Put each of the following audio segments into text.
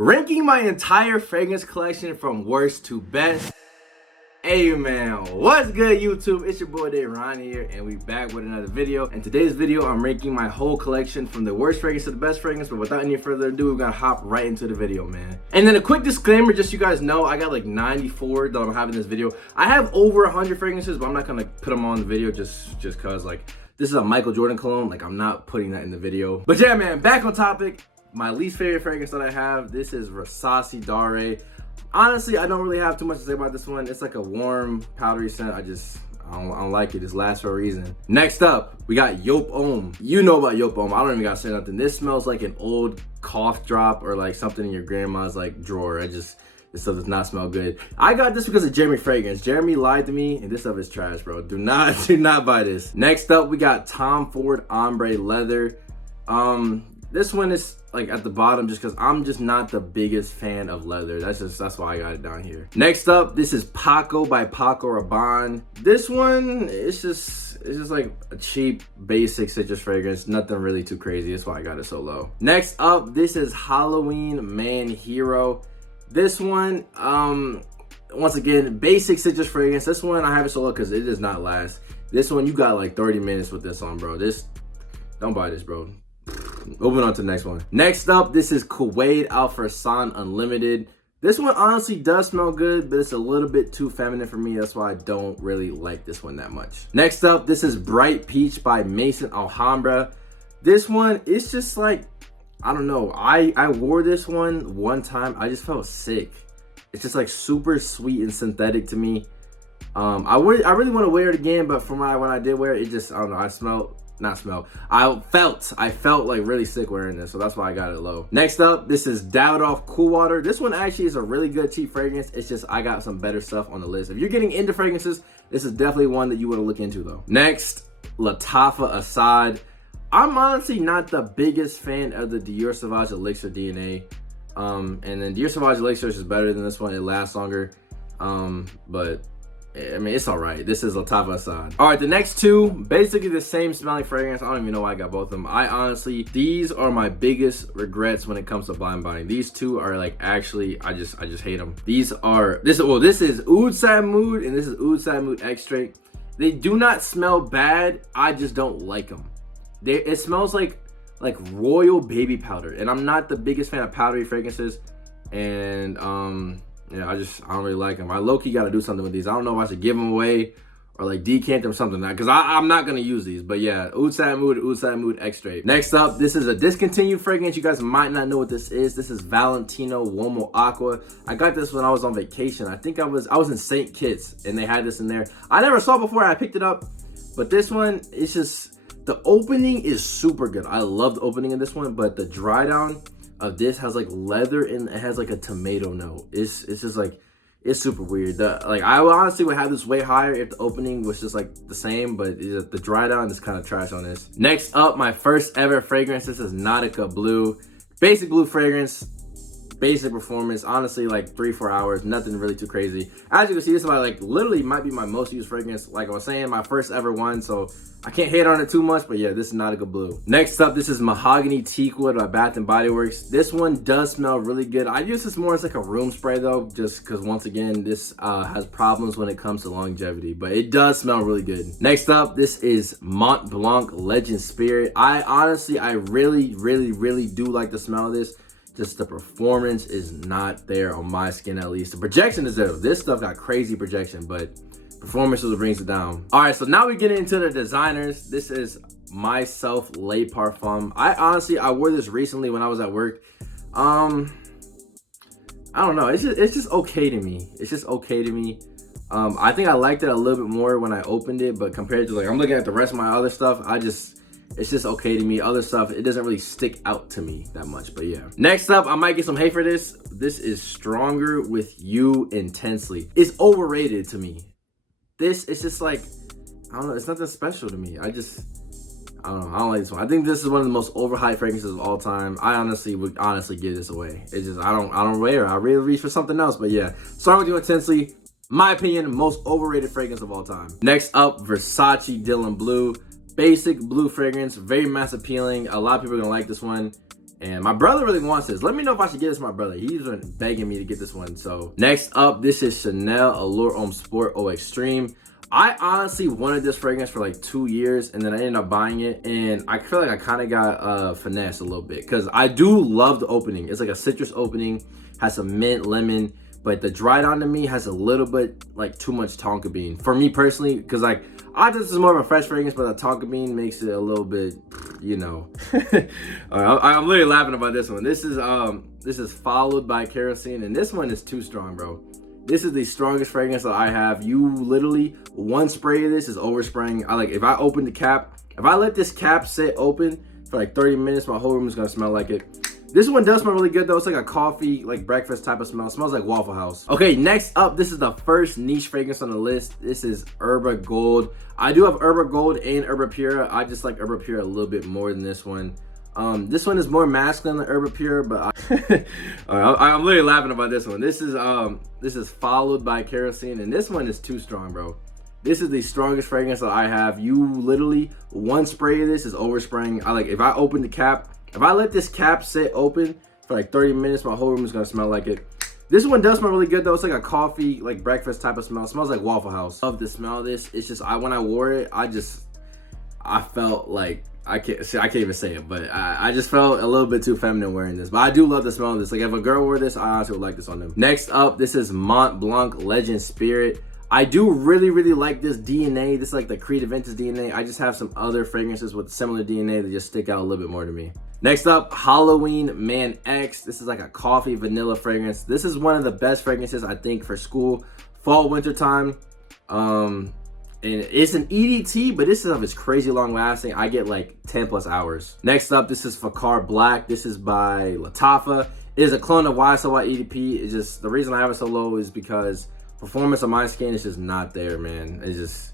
Ranking my entire fragrance collection from worst to best. Hey man, what's good YouTube? It's your boy Daron here, and we back with another video. In today's video, I'm ranking my whole collection from the worst fragrance to the best fragrance, but without any further ado, we're gonna hop right into the video, man. And then a quick disclaimer, just so you guys know, I got like 94 that I'm having this video. I have over 100 fragrances, but I'm not gonna put them on the video just cause like, this is a Michael Jordan cologne, like I'm not putting that in the video. But yeah man, back on topic. My least favorite fragrance that I have, this is Versace Dior. Honestly, I don't really have too much to say about this one. It's like a warm, powdery scent. I don't like it. It's lasts for a reason. Next up, we got Homme. You know about Homme. I don't even gotta say nothing. This smells like an old cough drop or like something in your grandma's like drawer. This stuff does not smell good. I got this because of Jeremy fragrance. Jeremy lied to me, and this stuff is trash, bro. Do not buy this. Next up, we got Tom Ford Ombre Leather. This one is like at the bottom just because I'm just not the biggest fan of leather. That's why I got it down here. Next up, this is Paco by Paco Rabanne. This one, it's just like a cheap, basic citrus fragrance. Nothing really too crazy. That's why I got it so low. Next up, this is Halloween Man Hero. This one, once again, basic citrus fragrance. This one, I have it so low because it does not last. This one, you got like 30 minutes with this on, bro. Don't buy this, bro. Moving on to the next one. Next up, this is Kuwait Alfarsan Unlimited. This one honestly does smell good, but it's a little bit too feminine for me. That's why I don't really like this one that much. Next up, this is Bright Peach by Maison Alhambra. This one, it's just like, I don't know. I wore this one time. I just felt sick. It's just like super sweet and synthetic to me. I really want to wear it again, but from when I did wear it, it just, I don't know. I felt like really sick wearing this, so that's why I got it low. Next up, this is Davidoff Cool Water. This one actually is a really good cheap fragrance. It's just I got some better stuff on the list. If you're getting into fragrances, this is definitely one that you want to look into though. Next, Lattafa Assad. I'm honestly not the biggest fan of the Dior Sauvage Elixr DNA. And then Dior Sauvage Elixr is just better than this one. It lasts longer. But I mean, it's all right. This is Lattafa Assad. All right, the next two, basically the same smelling fragrance. I don't even know why I got both of them. I honestly, these are my biggest regrets when it comes to blind buying. These two are like, actually, I just hate them. This is Oud Samud and this is Oud Samud Extrait. They do not smell bad. I just don't like them. It smells like royal baby powder, and I'm not the biggest fan of powdery fragrances. And yeah, I don't really like them. I low-key got to do something with these. I don't know if I should give them away or like decant them or something, because I'm not going to use these. But yeah, Oud Samud Extrait. Next up, this is a discontinued fragrance. You guys might not know what this is. This is Valentino Uomo Aqua. I got this when I was on vacation. I think I was in St. Kitts, and they had this in there. I never saw it before. I picked it up. But this one, it's just, the opening is super good. I love the opening of this one, but the dry down of this has like leather and it has like a tomato note. It's just like, it's super weird. Like I honestly would have this way higher if the opening was just like the same, but the dry down is kind of trash on this. Next up, my first ever fragrance. This is Nautica Bleu. Basic blue fragrance, basic performance. Honestly, like 3-4 hours, nothing really too crazy. As you can see, this is like literally might be my most used fragrance. Like I was saying, my first ever one, so I can't hate on it too much, but yeah, this is Nautica Bleu. Next up, this is Mahogany Teakwood by Bath & Body Works. This one does smell really good. I use this more as like a room spray though, just because once again, this has problems when it comes to longevity, but it does smell really good. Next up, this is Mont Blanc Legend Spirit. I really do like the smell of this. Just the performance is not there on my skin, at least. The projection is there. This stuff got crazy projection, but performance is what brings it down. All right, so now we get into the designers. This is Myself Le Parfum. I wore this recently when I was at work. I don't know. It's just okay to me. It's just okay to me. I think I liked it a little bit more when I opened it, but compared to like, I'm looking at the rest of my other stuff, it's just okay to me. Other stuff, it doesn't really stick out to me that much, but yeah. Next up, I might get some hate for this. This is Stronger With You Intensely. It's overrated to me. This, it's just like, I don't know, it's nothing special to me. I don't know, I don't like this one. I think this is one of the most overhyped fragrances of all time. I honestly would give this away. It's just, I don't wear it. I really reach for something else, but yeah. Stronger With You Intensely, my opinion, most overrated fragrance of all time. Next up, Versace Dylan Blue. Basic blue fragrance, very mass appealing. A lot of people are gonna like this one. And my brother really wants this. Let me know if I should get this to my brother. He's been begging me to get this one. So next up, this is Chanel Allure Homme Sport Eau Extreme. I honestly wanted this fragrance for like 2 years, and then I ended up buying it, and I feel like I kind of got finessed a little bit because I do love the opening. It's like a citrus opening, has some mint, lemon, but the dried on to me has a little bit like too much tonka bean for me personally, because like I think this is more of a fresh fragrance, but the tonka bean makes it a little bit, you know. I'm literally laughing about this one. This is followed by kerosene, and this one is too strong, bro. This is the strongest fragrance that I have. You literally, one spray of this is overspraying. If I open the cap, if I let this cap sit open for like 30 minutes, my whole room is gonna smell like it. This one does smell really good though. It's like a coffee, like breakfast type of smell. It smells like Waffle House. Okay, next up, this is the first niche fragrance on the list. This is Herba Gold. I do have Herba Gold and Herba Pura. I just like Herba Pura a little bit more than this one. This one is more masculine than Herba Pura, but I'm literally laughing about this one. This is followed by kerosene, and this one is too strong, bro. This is the strongest fragrance that I have. You literally, one spray of this is overspraying. If I open the cap, if I let this cap sit open for like 30 minutes, my whole room is gonna smell like it. This one does smell really good though. It's like a coffee, like breakfast type of smell. It smells like Waffle House. Love the smell of this. It's just, when I wore it, I felt like, I can't even say it, but I just felt a little bit too feminine wearing this. But I do love the smell of this. Like if a girl wore this, I honestly would like this on them. Next up, this is Mont Blanc Legend Spirit. I do really like this DNA. This is like the Creative Vintage DNA. I just have some other fragrances with similar DNA that just stick out a little bit more to me. Next up, Halloween Man X. This is like a coffee vanilla fragrance. This is one of the best fragrances I think for school, fall, winter time. And it's an EDT, but this stuff is crazy long lasting. I get like 10 plus hours. Next up, this is Fakar Black. This is by Lattafa. It is a clone of YSL EDP. It's just, the reason I have it so low is because performance on my skin is just not there, man. It's just,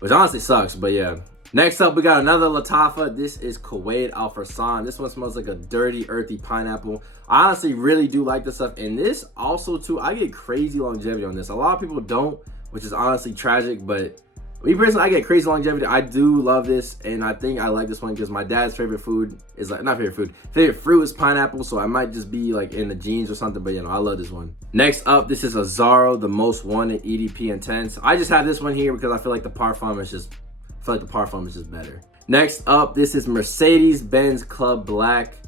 which honestly sucks, but yeah. Next up, we got another Lattafa. This is Kuwait Al Farsan. This one smells like a dirty, earthy pineapple. I honestly really do like this stuff. And this also too, I get crazy longevity on this. A lot of people don't, which is honestly tragic, but me personally, I get crazy longevity. I do love this, and I think I like this one because my dad's favorite food is like, not favorite food, favorite fruit is pineapple, so I might just be like in the jeans or something, but you know, I love this one. Next up, this is Azzaro, the Most Wanted EDP Intense. I just have this one here because I feel like the Parfum is just, better. Next up, this is Mercedes-Benz Club Black.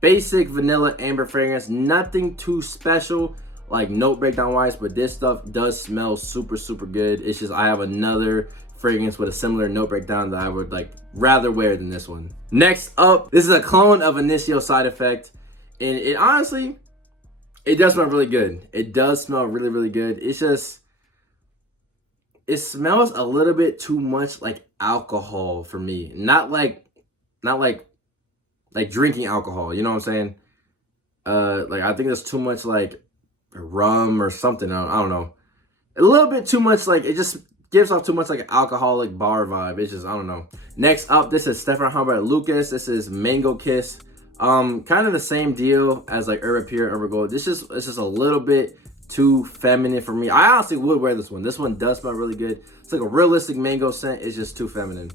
Basic vanilla amber fragrance, nothing too special like note breakdown wise, but this stuff does smell super good. It's just, I have another fragrance with a similar note breakdown that I would like rather wear than this one. Next up, this is a clone of Initio Side Effect, and it honestly, it does smell really good. It does smell really good. It's just, it smells a little bit too much like alcohol for me. Not like drinking alcohol, you know what I'm saying? Like I think there's too much like rum or something. I don't know. A little bit too much, like it just gives off too much like an alcoholic bar vibe. It's just, I don't know. Next up, this is Stefan Humbert Lucas. This is Mango Kiss. Kind of the same deal as like Herba Pura, Herba Gold. It's just a little bit too feminine for me. I honestly would wear this one. This one does smell really good. It's like a realistic mango scent. It's just too feminine.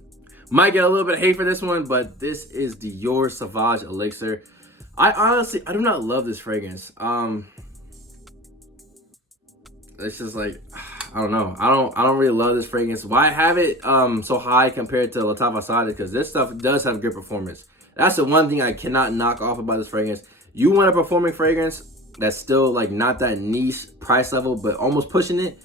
Might get a little bit of hate for this one, but this is Dior Sauvage Elixr. I do not love this fragrance. It's just like, I don't know. I don't really love this fragrance. Why have it so high compared to Lattafa Sade? Because this stuff does have good performance. That's the one thing I cannot knock off about this fragrance. You want a performing fragrance that's still like not that niche price level, but almost pushing it,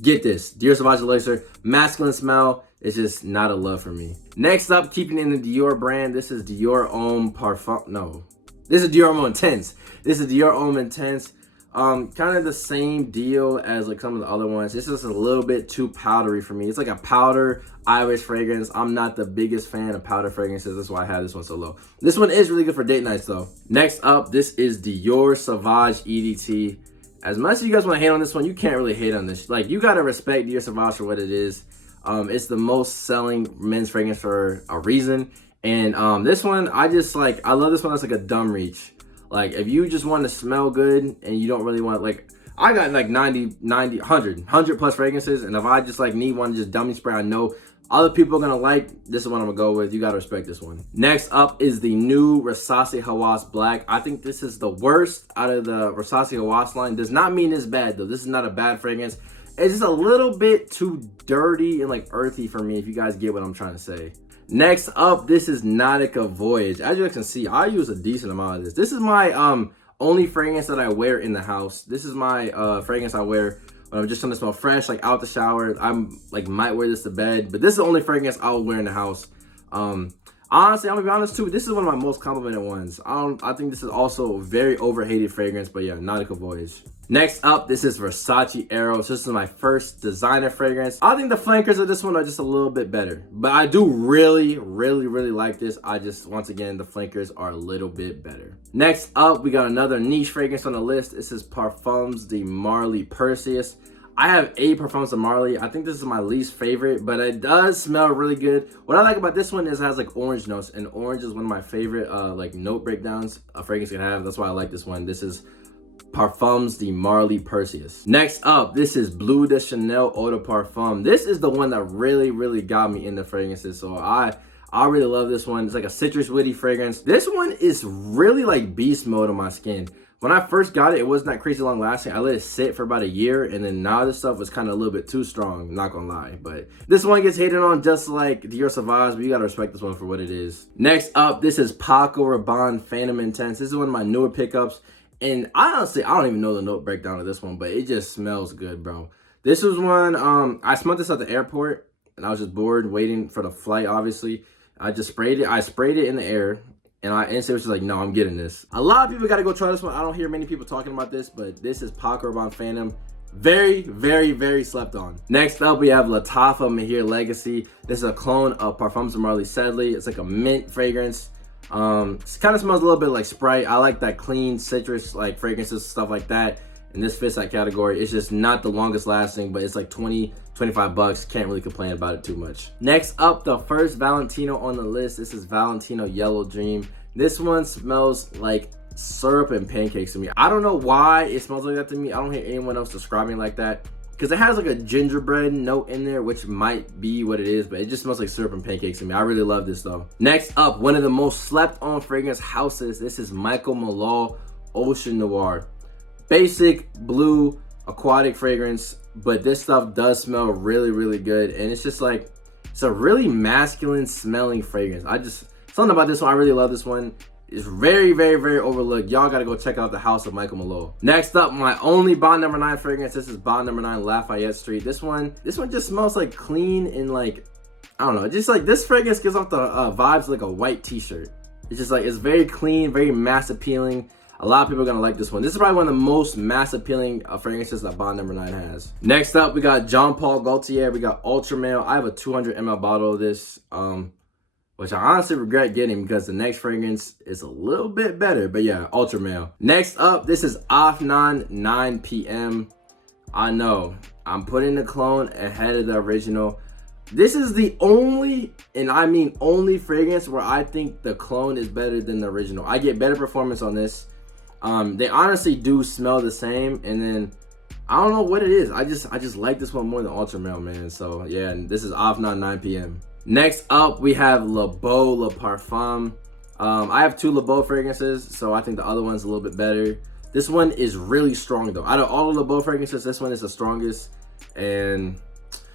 get this. Dior Sauvage Elixr, masculine smell. It's just not a love for me. Next up, keeping in the Dior brand, this is Dior Homme Parfum. No, this is Dior Homme Intense. This is Dior Homme Intense. Kind of the same deal as like some of the other ones. It's just a little bit too powdery for me. It's like a powder Irish fragrance. I'm not the biggest fan of powder fragrances. That's why I have this one so low. This one is really good for date nights though. Next up, this is Dior Sauvage EDT. As much as you guys want to hate on this one, you can't really hate on this. Like, you gotta respect Dior Sauvage for what it is. It's the most selling men's fragrance for a reason. And this one, I love this one as like a dumb reach. Like, if you just want to smell good and you don't really want, like, I got like 100 plus fragrances, and if I just like need one just dummy spray, I know Other people are gonna like this one. I'm gonna go with. You gotta respect this one. Next up is the new Versace Hawas Black. I think this is the worst out of the Versace Hawas line. Does not mean it's bad though. This is not a bad fragrance. It's just a little bit too dirty and like earthy for me, if you guys get what I'm trying to say. Next up, this is Nautica Voyage. As you guys can see, I use a decent amount of this. This is my only fragrance that I wear in the house. This is my fragrance I wear when I'm just trying to smell fresh, like out the shower. I'm like might wear this to bed, but this is the only fragrance I'll wear in the house. Honestly, I'm gonna be honest too, this is one of my most complimented ones. I think this is also a very overhated fragrance, but yeah, Nautica Voyage. Next up, this is Versace Eros. This is my first designer fragrance. I think the flankers of this one are just a little bit better, but I do really like this. I just, once again, the flankers are a little bit better. Next up, we got another niche fragrance on the list. This is Parfums de Marley Perseus. I have 8 Parfums de Marley. I think this is my least favorite, but it does smell really good. What I like about this one is it has like orange notes, and orange is one of my favorite like note breakdowns a fragrance can have. That's why I like this one. This is Parfums de Marley Perseus. Next up, this is Bleu de Chanel Eau de Parfum. This is the one that really got me into fragrances. So I really love this one. It's like a citrus woody fragrance. This one is really like beast mode on my skin. When I first got it, it wasn't that crazy long lasting. I let it sit for about a year, and then now this stuff was kind of a little bit too strong, not gonna lie. But this one gets hated on just like Dior Sauvage, but you gotta respect this one for what it is. Next up, this is Paco Rabanne Phantom Intense. This is one of my newer pickups. And honestly, I don't even know the note breakdown of this one, but it just smells good, bro. This was one, I smelled this at the airport, and I was just bored waiting for the flight, obviously. I just sprayed it. I sprayed it in the air, and I instantly was just like, no, I'm getting this. A lot of people got to go try this one. I don't hear many people talking about this, but this is Paco Rabanne Phantom. Very slept on. Next up, we have Lattafa Mahir Legacy. This is a clone of Parfums de Marley Sedley. It's like a mint fragrance. It kind of smells a little bit like Sprite. I like that clean citrus like fragrances, stuff like that, and this fits that category. It's just not the longest lasting, but it's like 20-25 bucks. Can't really complain about it too much. Next up, the first Valentino on the list. This is Valentino Yellow Dream. This one smells like syrup and pancakes to me. I don't know why it smells like that to me. I don't hear anyone else describing it like that, because it has like a gingerbread note in there, which might be what it is, but it just smells like syrup and pancakes to me. I really love this though. Next up, one of the most slept on fragrance houses. This is Michael Malone Ocean Noir. Basic blue aquatic fragrance, but this stuff does smell really good, and it's just like, it's a really masculine smelling fragrance. Something about this one, I really love this one. It's very overlooked. Y'all gotta go check out the house of Michael Malone. Next up, my only Bond No. 9 fragrance. This is Bond No. 9 Lafayette Street. This one just smells like clean and like, I don't know, just like this fragrance gives off the vibes like a white t-shirt. It's just like, it's very clean, very mass appealing. A lot of people are gonna like this one. This is probably one of the most mass appealing fragrances that Bond No. 9 has. Next up, we got Jean Paul Gaultier. We got Ultra Male. I have a 200 ml bottle of this, which I honestly regret getting because the next fragrance is a little bit better, but yeah, Ultra Male. Next up, this is Afnan 9 PM. I know, I'm putting the clone ahead of the original. This is the only, and I mean only, fragrance where I think the clone is better than the original. I get better performance on this. They honestly do smell the same, and then I don't know what it is. I just like this one more than Ultra Male, man. So yeah, and this is Afnan 9 PM. Next up, we have Le Beau Le Parfum. I have 2 Le Beau fragrances, so I think the other one's a little bit better. This one is really strong though. Out of all of the Le Beau fragrances, this one is the strongest. And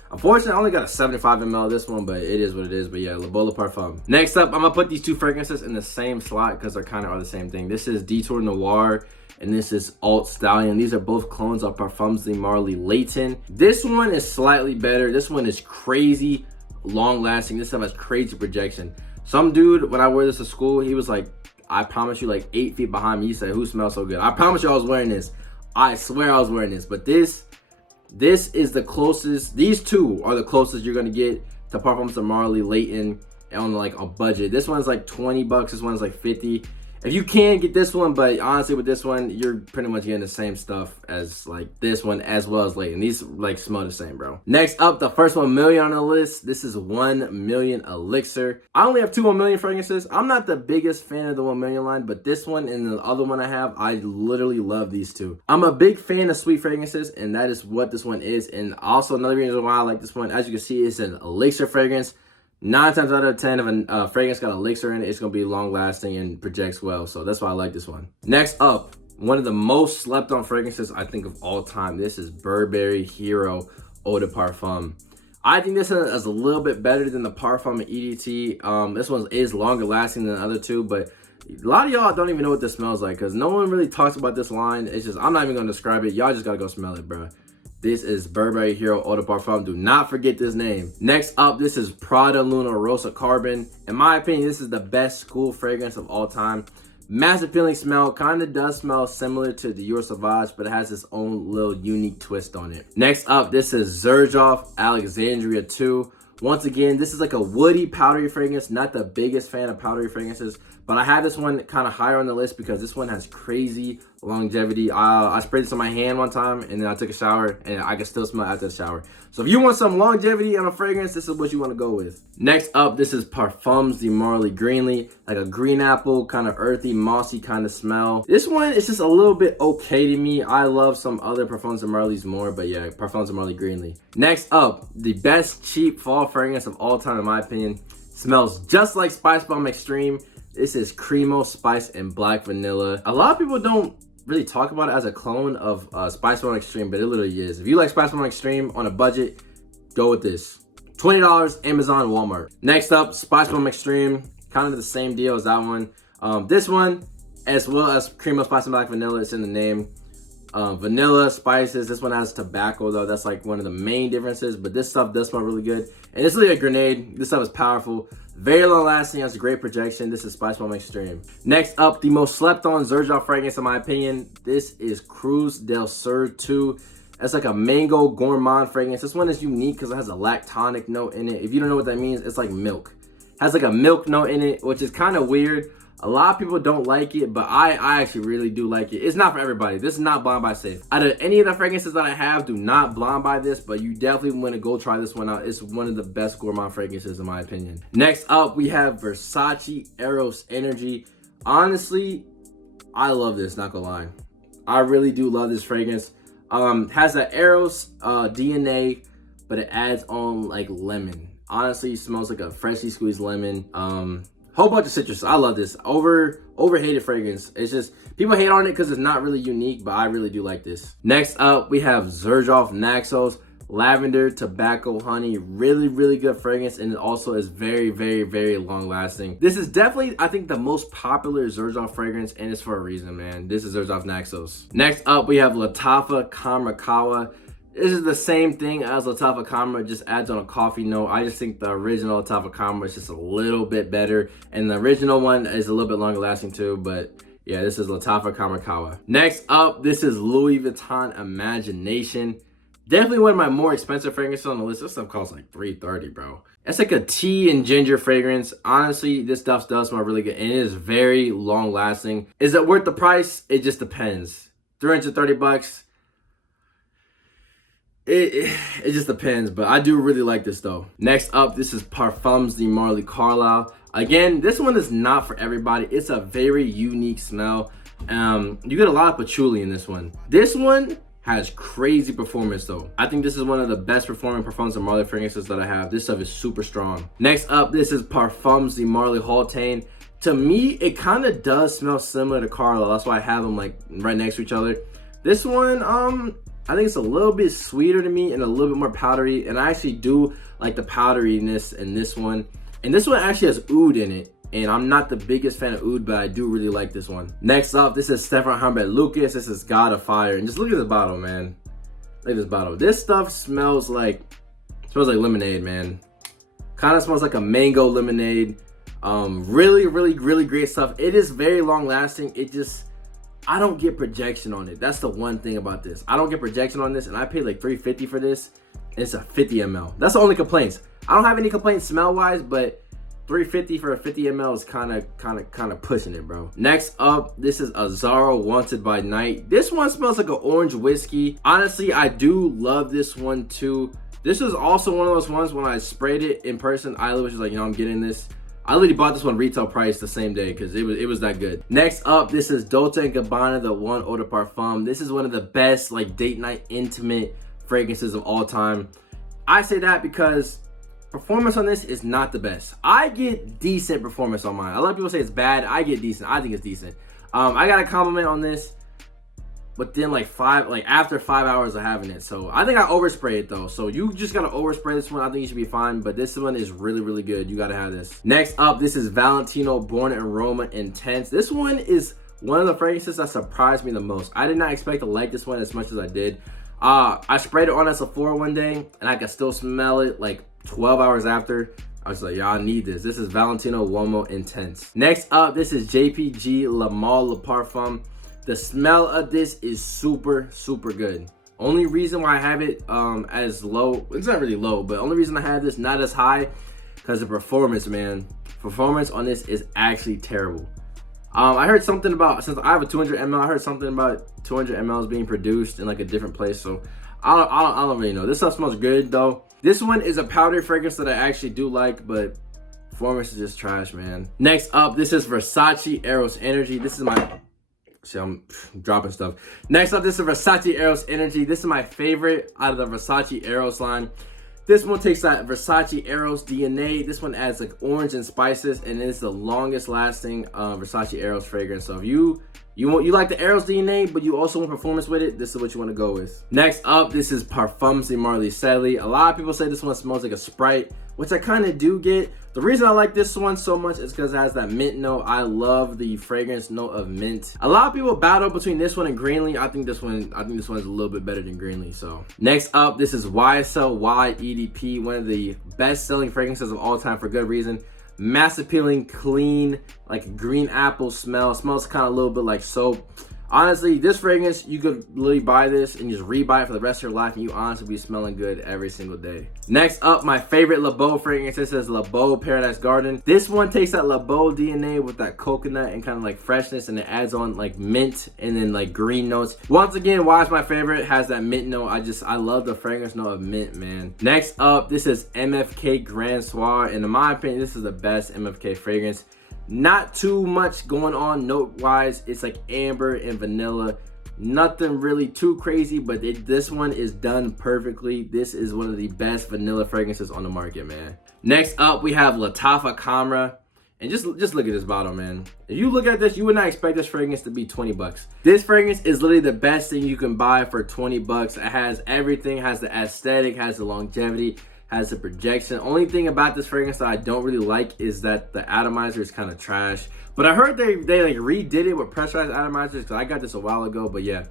unfortunately, I only got a 75 ml of this one, but it is what it is. But yeah, Le Beau Le Parfum. Next up, I'm gonna put these 2 fragrances in the same slot because they kind of are the same thing. This is Detour Noir, and this is Alt Stallion. These are both clones of Parfums de Marley Layton. This one is slightly better. This one is crazy long lasting. This stuff has crazy projection. Some dude, when I wear this to school, he was like, I promise you, like 8 feet behind me, he said, who smells so good? I promise you I was wearing this. I swear I was wearing this. But this is the closest, these 2 are the closest you're gonna get to Parfums de Marley Layton on like a budget. This one's like 20 bucks, this one's like 50. If you can get this one, but honestly with this one, you're pretty much getting the same stuff as like this one as well as Layton. These like smell the same, bro. Next up, the first 1 million on the list. This is 1 million Elixr. I only have 2 1 million fragrances. I'm not the biggest fan of the 1 million line, but this one and the other one I have, I literally love these two. I'm a big fan of sweet fragrances, and that is what this one is. And also another reason why I like this one, as you can see, it's an Elixr fragrance. 9 times out of 10, if a fragrance got Elixr in it, it's going to be long lasting and projects well. So that's why I like this one. Next up, one of the most slept on fragrances I think of all time. This is Burberry Hero Eau de Parfum. I think this one is a little bit better than the Parfum and EDT. This one is longer lasting than the other two, but a lot of y'all don't even know what this smells like because no one really talks about this line. It's just, I'm not even going to describe it. Y'all just got to go smell it, bro. This is Burberry Hero Eau de Parfum. Do not forget this name. Next up, this is Prada Luna Rossa Carbon. In my opinion, this is the best school fragrance of all time. Massive feeling smell. Kind of does smell similar to Dior Sauvage, but it has its own little unique twist on it. Next up, this is Xerjoff Alexandria 2. Once again, this is like a woody, powdery fragrance. Not the biggest fan of powdery fragrances, but I have this one kind of higher on the list because this one has crazy longevity. I sprayed this on my hand one time, and then I took a shower, and I can still smell it after the shower. So if you want some longevity on a fragrance, this is what you want to go with. Next up, this is Parfums the Marley Greenly, like a green apple, kind of earthy, mossy kind of smell. This one is just a little bit okay to me. I love some other Parfums de Marley's more, but yeah, Parfums de Marley Greenly. Next up, the best cheap fall fragrance of all time in my opinion. Smells just like Spice Bomb Extreme. This is Cremo, Spice, and Black Vanilla. A lot of people don't really talk about it as a clone of Spice Bomb Extreme, but it literally is. If you like Spice Bomb Extreme on a budget, go with this. $20, Amazon, Walmart. Next up, Spice Bomb Extreme. Kind of the same deal as that one. This one, as well as Cremo, Spice, and Black Vanilla, it's in the name. Vanilla, spices. This one has tobacco though. That's like one of the main differences, but this stuff does smell really good. And it's really a grenade. This stuff is powerful. Very long lasting, has a great projection. This is Spice Bomb Extreme. Next up, the most slept on Xerjoff fragrance in my opinion. This is Cruz del Sur 2. It's like a mango gourmand fragrance. This one is unique because it has a lactonic note in it. If you don't know what that means, it's like milk. It has like a milk note in it, which is kind of weird. A lot of people don't like it, but I actually really do like it. It's not for everybody. This is not blind buy safe. Out of any of the fragrances that I have, do not blind buy this, but you definitely want to go try this one out. It's one of the best gourmand fragrances in my opinion. Next up, we have Versace Eros Energy. Honestly, I love this, not gonna lie. I really do love this fragrance. Has that Eros DNA, but it adds on like lemon. Honestly, it smells like a freshly squeezed lemon. Whole bunch of citrus. I love this. Overhated fragrance. It's just, people hate on it because it's not really unique, but I really do like this. Next up, we have Xerjoff Naxos Lavender Tobacco Honey. Really, really good fragrance, and it also is very, very, very long lasting. This is definitely, I think, the most popular Xerjoff fragrance, and it's for a reason, man. This is Xerjoff Naxos. Next up, we have Lattafa Kamrakawa. This is the same thing as Lattafa Camera, just adds on a coffee note. I just think the original Lattafa Camera is just a little bit better, and the original one is a little bit longer lasting too, but yeah, this is Lattafa Kamrakawa. Next up, this is Louis Vuitton Imagination. Definitely one of my more expensive fragrances on the list. This stuff costs like $330, bro. It's like a tea and ginger fragrance. Honestly, this stuff does smell really good, and it is very long lasting. Is it worth the price? It just depends. $330. It just depends, but I do really like this though. Next up, this is Parfums the Marley Carlisle. Again, this one is not for everybody. It's a very unique smell. You get a lot of patchouli in this one. This one has crazy performance though. I think this is one of the best performing Parfums the Marley fragrances that I have. This stuff is super strong. Next up, this is Parfums the Marley Hautaine. To me, it kind of does smell similar to Carlisle. That's why I have them like right next to each other. This one, I think it's a little bit sweeter to me and a little bit more powdery, and I actually do like the powderiness in this one. And this one actually has oud in it, and I'm not the biggest fan of oud, but I do really like this one. Next up, this is Stefan Humbert Lucas. This is God of Fire, and just look at this bottle, man. Look at this bottle. This stuff smells like lemonade, man. Kind of smells like a mango lemonade. Really, really, really great stuff. It is very long lasting. I don't get projection on it. That's the one thing about this. I don't get projection on this, and I paid like $350 for this. It's a 50 ml. That's the only complaints. I don't have any complaints smell-wise, but $350 for a 50 ml is kind of pushing it, bro. Next up, this is a Zara Wanted by Night. This one smells like an orange whiskey. Honestly, I do love this one too. This was also one of those ones when I sprayed it in person, I was just like, you know, I'm getting this. I literally bought this one retail price the same day because it was that good. Next up, this is Dolce & Gabbana, the One Eau de Parfum. This is one of the best like date night intimate fragrances of all time. I say that because performance on this is not the best. I get decent performance on mine. A lot of people say it's bad. I get decent. I think it's decent. I got a compliment on this, but then after 5 hours of having it. So I think I overspray it though. So you just gotta overspray this one. I think you should be fine, but this one is really, really good. You gotta have this. Next up, this is Valentino Born in Roma Intense. This one is one of the fragrances that surprised me the most. I did not expect to like this one as much as I did. I sprayed it on at Sephora one day and I could still smell it like 12 hours after. I was like, y'all need this. This is Valentino Uomo Intense. Next up, this is JPG Le Male Le Parfum. The smell of this is super, super good. Only reason why I have it as low, it's not really low, but only reason I have this not as high, because the performance, man. Performance on this is actually terrible. I heard something about, since I have a 200 ml, I heard something about 200 mLs being produced in like a different place, so I don't really know. This stuff smells good though. This one is a powdered fragrance that I actually do like, but performance is just trash, man. Next up, this is Versace Eros Energy. This is my, see, I'm dropping stuff. Next up, this is Versace Eros Energy. This is my favorite out of the Versace Eros line. This one takes that Versace Eros DNA. This one adds like orange and spices, and it's the longest lasting Versace Eros fragrance. So if you like the Eros DNA, but you also want performance with it, this is what you want to go with. Next up, this is Parfums de Marley. A lot of people say this one smells like a Sprite, which I kind of do get. The reason I like this one so much is because it has that mint note. I love the fragrance note of mint. A lot of people battle between this one and Greenlee. I think this one's a little bit better than Greenlee. So next up, this is YSL Y EDP, one of the best selling fragrances of all time for good reason. Mass appealing, clean, like green apple smell. Smells kind of a little bit like soap. Honestly, this fragrance, you could literally buy this and just rebuy it for the rest of your life, and you honestly be smelling good every single day. Next up, my favorite Le Beau fragrance. This is Le Beau Paradise Garden. This one takes that Le Beau DNA with that coconut and kind of like freshness, and it adds on like mint and then like green notes. Once again, why is my favorite? It has that mint note. I love the fragrance note of mint, man. Next up, this is MFK Grand Soir, and in my opinion, this is the best MFK fragrance. Not too much going on note wise. It's like amber and vanilla, nothing really too crazy, but this one is done perfectly. This is one of the best vanilla fragrances on the market, man. Next up, we have Lattafa Camera, and just look at this bottle, man. If you look at this, you would not expect this fragrance to be 20 bucks. This fragrance is literally the best thing you can buy for 20 bucks. It has everything. It has the aesthetic, has the longevity, has a projection. Only thing about this fragrance that I don't really like is that the atomizer is kind of trash. But I heard they like redid it with pressurized atomizers, because I got this a while ago. But yeah,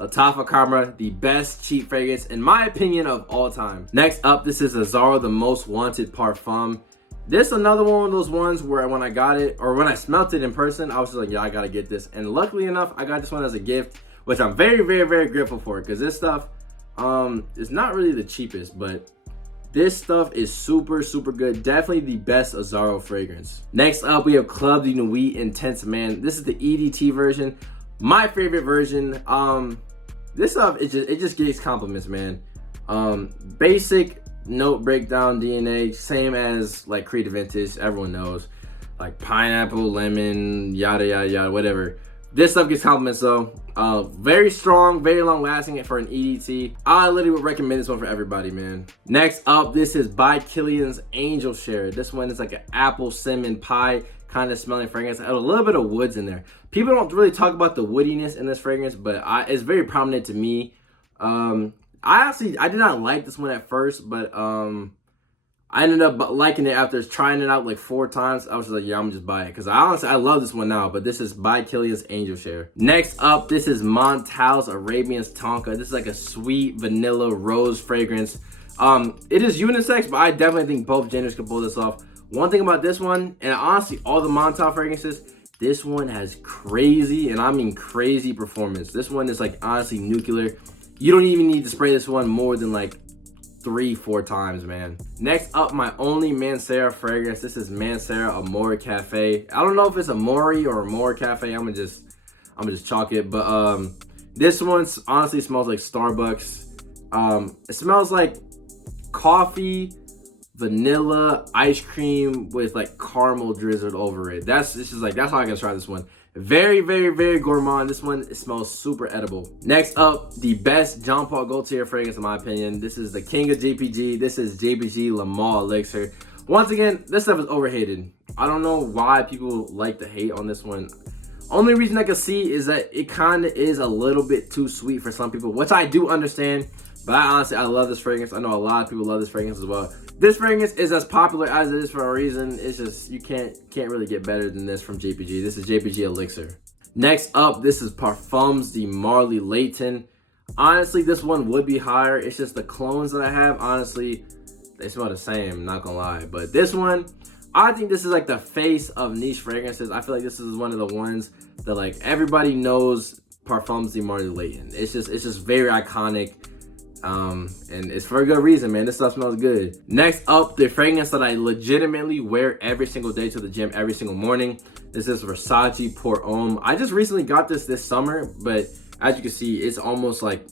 Lattafa Camera, the best cheap fragrance in my opinion of all time. Next up, this is a Zara The Most Wanted Parfum. This is another one of those ones where when I got it, or when I smelt it in person, I was just like, yeah, I gotta get this. And luckily enough, I got this one as a gift, which I'm very, very, very grateful for, because this stuff is not really the cheapest, but this stuff is super, super good. Definitely the best Zara fragrance. Next up, we have Club de Nuit Intense, man. This is the EDT version. My favorite version. This stuff, it just gets compliments, man. Basic note breakdown DNA, same as like Creative Vintage. Everyone knows, like pineapple, lemon, yada, yada, yada, whatever. This stuff gets compliments though. Very strong, very long lasting for an EDT. I literally would recommend this one for everybody, man. Next up, this is by Kilian's Angel Share. This one is like an apple cinnamon pie kind of smelling fragrance. I have a little bit of woods in there. People don't really talk about the woodiness in this fragrance, but it's very prominent to me. I did not like this one at first, but I ended up liking it after trying it out like 4 times. I was just like, yeah, I'm just buy it. Because I love this one now, but this is by Kilian's Angel Share. Next up, this is Montal's Arabian's Tonka. This is like a sweet vanilla rose fragrance. It is unisex, but I definitely think both genders can pull this off. One thing about this one, and honestly, all the Montal fragrances, this one has crazy, and I mean crazy performance. This one is like honestly nuclear. You don't even need to spray this one more than like 3-4 times, man. Next up, my only Mancera fragrance. This is Mancera Amore Cafe. I don't know if it's Amore or Amore Cafe. I'm gonna just chalk it. But this one honestly smells like Starbucks. It smells like coffee, vanilla, ice cream with like caramel drizzled over it. That's how I can try this one. Very, very, very gourmand. This one, it smells super edible. Next up, the best Jean Paul Gaultier fragrance in my opinion. This is the king of JPG. This is JPG Le Male Elixir. Once again, this stuff is overhated. I don't know why people like to hate on this one. Only reason I can see is that it kind of is a little bit too sweet for some people, which I do understand. But I love this fragrance. I know a lot of people love this fragrance as well. This fragrance is as popular as it is for a reason. It's just, you can't really get better than this from JPG. This is JPG Elixr. Next up, this is Parfums, the Marley Layton. Honestly, this one would be higher. It's just the clones that I have, honestly, they smell the same, not gonna lie. But this one, I think this is like the face of niche fragrances. I feel like this is one of the ones that like everybody knows. Parfums, the Marley Layton. It's just very iconic. And it's for a good reason, man. This stuff smells good. Next up, the fragrance that I legitimately wear every single day to the gym, every single morning. This is Versace Pour Homme. I just recently got this summer, but as you can see, it's almost like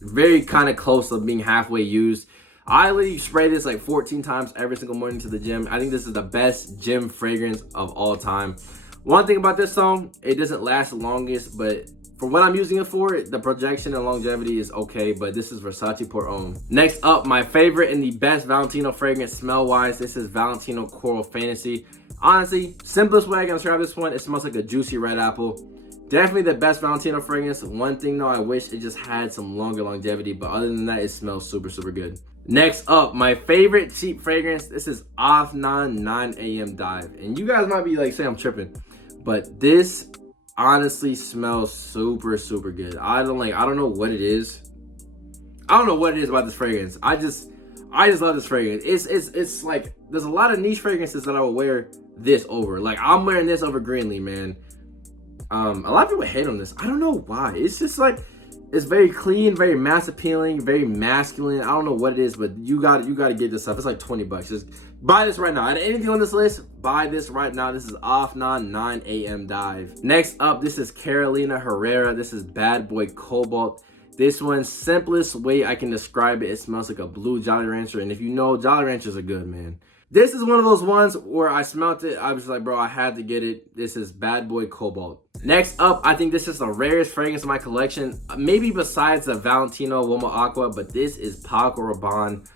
very kind of close to being halfway used. I literally spray this like 14 times every single morning to the gym. I think this is the best gym fragrance of all time. One thing about this song, it doesn't last the longest, but for what I'm using it for, the projection and longevity is okay, but this is Versace Pour Homme. Next up, my favorite and the best Valentino fragrance smell-wise, this is Valentino Coral Fantasy. Honestly, simplest way I can describe this one, it smells like a juicy red apple. Definitely the best Valentino fragrance. One thing though, I wish it just had some longer longevity, but other than that, it smells super, super good. Next up, my favorite cheap fragrance, this is Afnan 9 AM Dive. And you guys might be like, say I'm tripping, but this honestly smells super, super good. I don't know what it is. I don't know what it is about this fragrance. I just love this fragrance. It's like, there's a lot of niche fragrances that I would wear this over. Like, I'm wearing this over Greenlee, man. A lot of people hate on this. I don't know why. It's just like, it's very clean, very mass appealing, very masculine. I don't know what it is, but you got to get this stuff. It's like 20 bucks. Just buy this right now. Out of anything on this list, buy this right now. This is Afnan 9 AM Dive. Next up, this is Carolina Herrera. This is Bad Boy Cobalt. This one, simplest way I can describe it, it smells like a blue Jolly Rancher. And if you know, Jolly Ranchers are good, man. This is one of those ones where I smelled it. I was like, bro, I had to get it. This is Bad Boy Cobalt. Next up, I think this is the rarest fragrance in my collection. Maybe besides the Valentino Uomo Aqua, but this is Paco Rabanne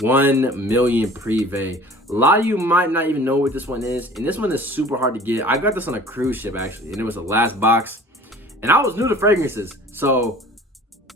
1 million Privé. A lot of you might not even know what this one is. And this one is super hard to get. I got this on a cruise ship actually. And it was the last box. And I was new to fragrances. So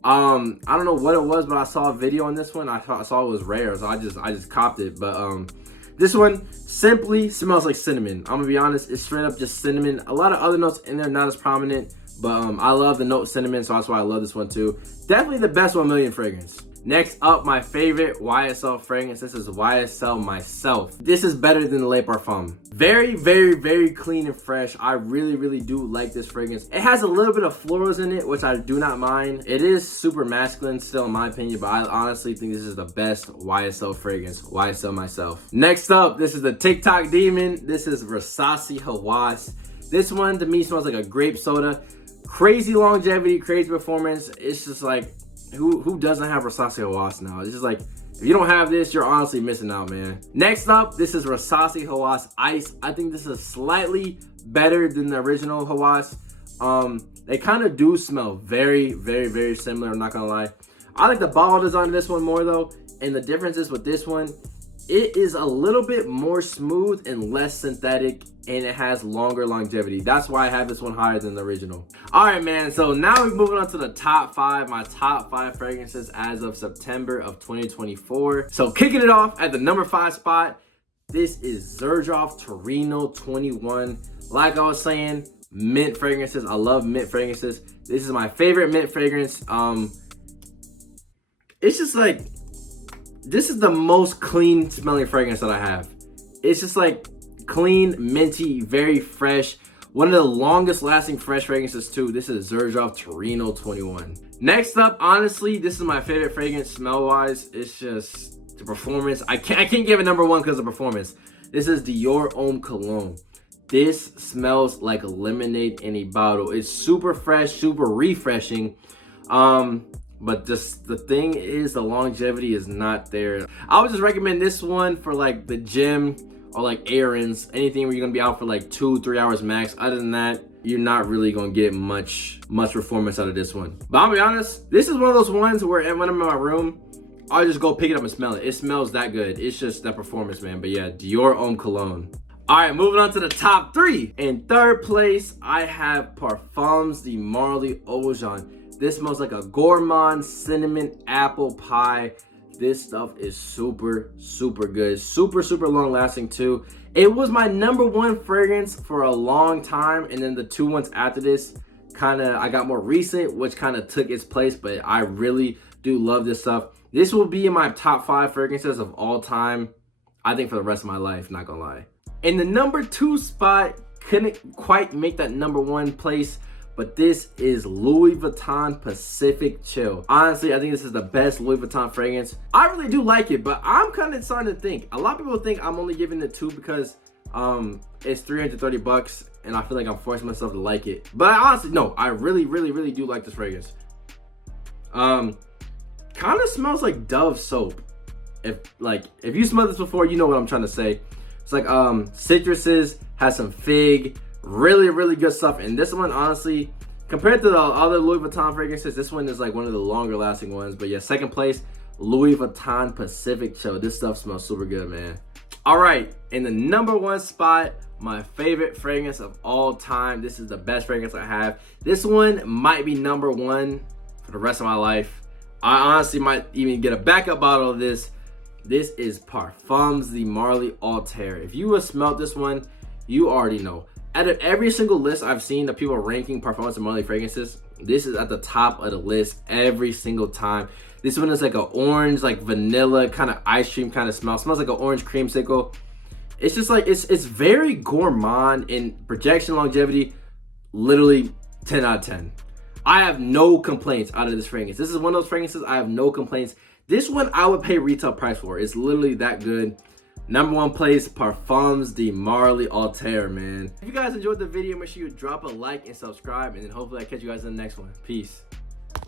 I don't know what it was, but I saw a video on this one. I saw it was rare. So I just copped it. But this one simply smells like cinnamon. I'm gonna be honest, it's straight up just cinnamon. A lot of other notes in there, not as prominent, but I love the note cinnamon, so that's why I love this one too. Definitely the best 1 million fragrance. Next up, my favorite YSL fragrance. This is YSL Myself. This is better than the Le Parfum. Very, very, very clean and fresh. I really, really do like this fragrance. It has a little bit of florals in it, which I do not mind. It is super masculine still in my opinion, but I honestly think this is the best YSL fragrance, YSL Myself. Next up, this is the TikTok demon. This is Versace Hawass. This one to me smells like a grape soda. Crazy longevity, crazy performance. It's just like, who doesn't have Versace Hawass now? It's just like, if you don't have this, you're honestly missing out, man. Next up, this is Versace Hawass Ice. I think this is slightly better than the original Hawass. They kind of do smell very, very, very similar, I'm not gonna lie. I like the bottle design of this one more though, and the difference is with this one, it is a little bit more smooth and less synthetic, and it has longer longevity. That's why I have this one higher than the original. All right, man, so now we're moving on to the top 5, my top 5 fragrances as of September of 2024. So kicking it off at the number 5 spot, this is Xerjoff Torino 21. Like I was saying, mint fragrances. I love mint fragrances. This is my favorite mint fragrance. It's just like, this is the most clean smelling fragrance that I have. It's just like clean, minty, very fresh. One of the longest lasting fresh fragrances too. This is Xerjoff Torino 21. Next up, honestly, this is my favorite fragrance smell wise. It's just the performance. I can't give it number one because of performance. This is Dior Homme Cologne. This smells like lemonade in a bottle. It's super fresh, super refreshing. But just the thing is, the longevity is not there. I would just recommend this one for like the gym or like errands, anything where you're gonna be out for like 2-3 hours max. Other than that, you're not really gonna get much performance out of this one. But I'll be honest, this is one of those ones where when I'm in my room, I'll just go pick it up and smell it. It smells that good. It's just that performance, man. But yeah, Dior Homme Cologne. All right, moving on to the top 3. In third place, I have Parfums the Marley Ocean. This smells like a gourmand cinnamon apple pie. This stuff is super, super good. Super, super long lasting too. It was my number 1 fragrance for a long time. And then the 2 ones after this, I got more recent, which kind of took its place. But I really do love this stuff. This will be in my top 5 fragrances of all time, I think, for the rest of my life, not gonna lie. In the number 2 spot, couldn't quite make that number 1 place, but this is Louis Vuitton Pacific Chill. Honestly, I think this is the best Louis Vuitton fragrance. I really do like it, but I'm kind of starting to think. A lot of people think I'm only giving it 2 because it's 330 bucks, and I feel like I'm forcing myself to like it. But honestly, no, I really, really, really do like this fragrance. Kind of smells like Dove soap. If you smelled this before, you know what I'm trying to say. It's like citruses, has some fig, really, really good stuff. And this one, honestly, compared to the other Louis Vuitton fragrances, this one is like one of the longer lasting ones. But yeah, second place, Louis Vuitton Pacific Chill. This stuff smells super good, man. All right, in the number 1 spot, my favorite fragrance of all time. This is the best fragrance I have. This one might be number 1 for the rest of my life. I honestly might even get a backup bottle of this. This is Parfums the Marley Altair. If you have smelled this one, you already know. Out of every single list I've seen of people ranking Parfums the Marley fragrances, this is at the top of the list every single time. This one is like an orange, like vanilla kind of ice cream kind of smell. It smells like an orange creamsicle. It's just like, it's very gourmand in projection, longevity, literally 10 out of 10. I have no complaints out of this fragrance. This is one of those fragrances I have no complaints. This one I would pay retail price for. It's literally that good. Number 1 place, Parfums de Marley Altair, man. If you guys enjoyed the video, make sure you drop a like and subscribe, and then hopefully I catch you guys in the next one. Peace.